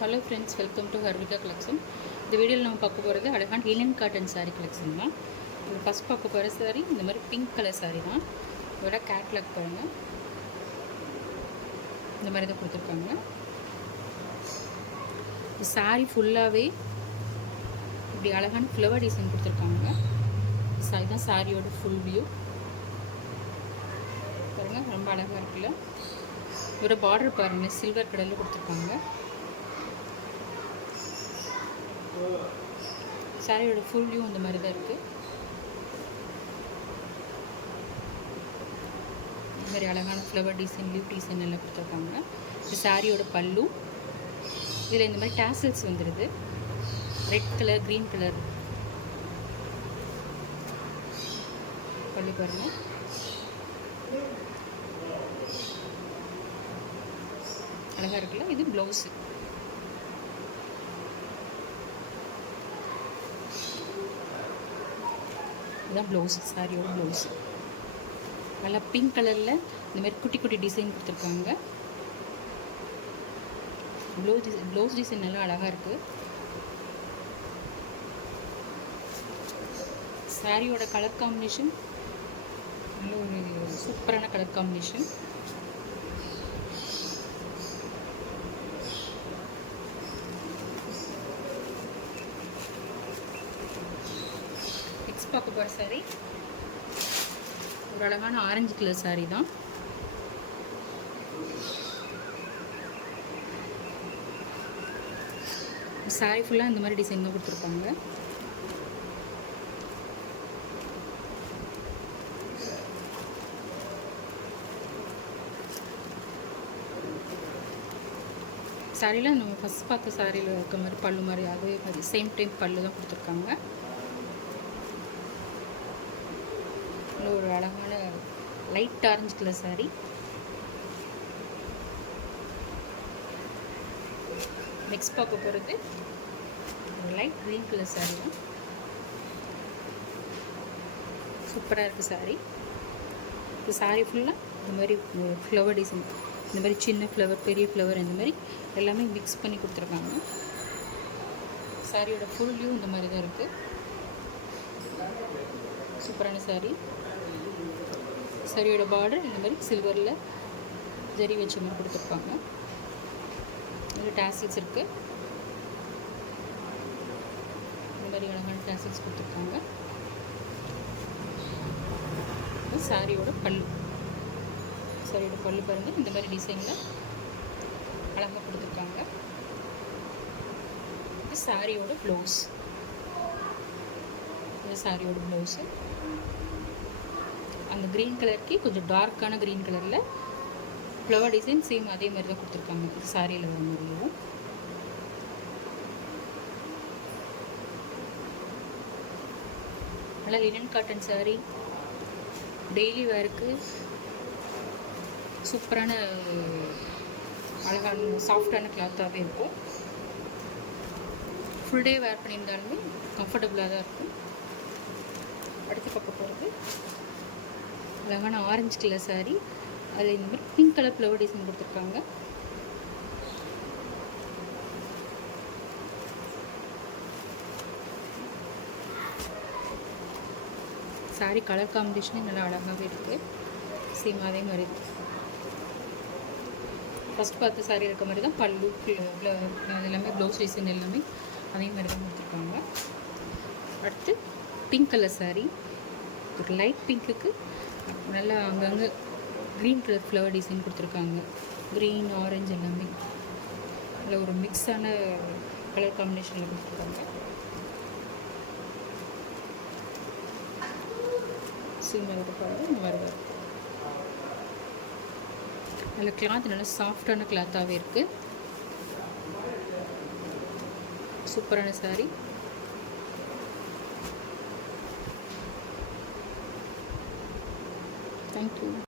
Hello friends, welcome to Harvika collection. இந்த வீடியோவில் நம்ம பார்க்க போகிறது அழகான லினன் காட்டன் சாரீ கலெக்ஷன் தான். இது ஃபஸ்ட் பார்க்க போகிற சாரீ இந்த மாதிரி பிங்க் கலர் சாரீ தான். இதோட கேட்லாக் பாருங்கள், இந்த மாதிரி தான் கொடுத்துருக்காங்க. இந்த சாரீ ஃபுல்லாகவே இப்படி அழகான ஃப்ளவர் டிசைன் கொடுத்துருக்காங்க. இதுதான் சாரியோட ஃபுல் வியூ பாருங்கள், ரொம்ப அழகாக இருக்குல்ல. இதோட பார்டர் பாருங்கள், சில்வர் கலரில் கொடுத்துருக்காங்க. சாரியோட ஃபுல் வியூ இந்த மாதிரி தான் இருக்குது. இந்த மாதிரி அழகான ஃப்ளவர் டிசைன், லீவ் டிசைன் எல்லாம் கொடுத்துருக்காங்க. இது சாரியோட பல்லு. இதில் இந்த மாதிரி டேசல்ஸ் வந்துடுது, ரெட் கலர், க்ரீன் கலர் பல்லு பாருங்கள். அழகாக இருக்குல்ல. இது ப்ளவுஸு. இதுதான் ப்ளவுஸ், சாரியோட ப்ளவுஸு. நல்லா பிங்க் கலரில் இந்த மாதிரி குட்டி குட்டி டிசைன் கொடுத்துருக்காங்க. ப்ளவுஸ் டிசைன் நல்லா அழகாக இருக்குது. சாரியோட கலர் காம்பினேஷன் நல்ல ஒரு சூப்பரான கலர் காம்பினேஷன். பார்க்க போகிற சாரீ ஒரு அழகான ஆரஞ்சு கலர் சாரீ தான். சாரீ ஃபுல்லாக இந்த மாதிரி டிசைன் தான் கொடுத்துருப்பாங்க. சாரியில் நம்ம ஃபஸ்ட் பார்த்த சாரியில் இருக்க மாதிரி பல்லு மாதிரி அதே மாதிரி சேம் டைம் பல்லு தான் கொடுத்துருக்காங்க. ஒரு அழகான light orange colour sari. Next பார்க்க போகிறது ஒரு லைட் க்ரீன் கலர் சாரீ தான். சூப்பராக இருக்குது சாரீ. இந்த சாரீ ஃபுல்லாக இந்த மாதிரி ஃப்ளவர் டிசைன், இந்த மாதிரி சின்ன ஃப்ளவர், பெரிய ஃப்ளவர், இந்த மாதிரி எல்லாமே மிக்ஸ் பண்ணி கொடுத்துருக்காங்க. சாரியோட ஃபுல் வியூ இந்த மாதிரி தான் இருக்குது. சூப்பரான சாரீ. சாரியோட பார்டர் இந்த மாதிரி சில்வரில் ஜரி வச்ச மாதிரி கொடுத்துருப்பாங்க. இதில் டேசில்ஸ் இருக்குது. இந்த மாதிரி அழகான டேசில்ஸ் கொடுத்துருக்காங்க. சாரியோட பல்லு. சாரியோட பல்லு பாருங்கள், இந்த மாதிரி டிசைனில் அழகாக கொடுத்துருக்காங்க. இது சாரியோட ப்ளவுஸ். இது சாரியோட ப்ளவுஸு. அந்த க்ரீன் கலருக்கு கொஞ்சம் டார்க்கான க்ரீன் கலரில் ஃப்ளவர் டிசைன் சேம் அதே மாதிரி தான் கொடுத்துருக்காங்க. இது சாரியில் வர மாதிரியும். நல்லா லினன் காட்டன் சாரீ, டெய்லி வேருக்கு சூப்பரான அழகான சாஃப்டான கிளாத்தாகவே இருக்கும். ஃபுல் டே வேர் பண்ணியிருந்தாலுமே கம்ஃபர்டபுளாக தான் இருக்கும். அடுத்து பார்க்க போகிறது அழகான ஆரஞ்சு கலர் சாரீ. அதில் இந்த மாதிரி பிங்க் கலர் ஃப்ளவர் டிசைன் கொடுத்துருக்காங்க. சாரீ கலர் காம்பினேஷனே நல்லா அழகாகவே இருக்குது. சேம் அதே மாதிரி இருக்குது. ஃபஸ்ட் பார்த்த சாரீ இருக்க மாதிரி தான் பல்லு, எல்லாமே ப்ளவுஸ் டிசைன் எல்லாமே அதே மாதிரி தான் கொடுத்துருக்காங்க. அடுத்து பிங்க் கலர் சாரீ. ஒரு லைட் பிங்க்குக்கு நல்லா அங்கங்கே க்ரீன் கலர் ஃப்ளவர் டிசைன் கொடுத்துருக்காங்க. க்ரீன், ஆரஞ்சு எல்லாமே நல்ல ஒரு மிக்ஸான கலர் காம்பினேஷனில் கொடுத்துருக்காங்க. சீனோட பாருங்கள், இந்த மாதிரி தான் நல்ல கிளாத், நல்லா சாஃப்டான கிளாத்தாகவே இருக்குது. சூப்பரான சாரீ. Thank you.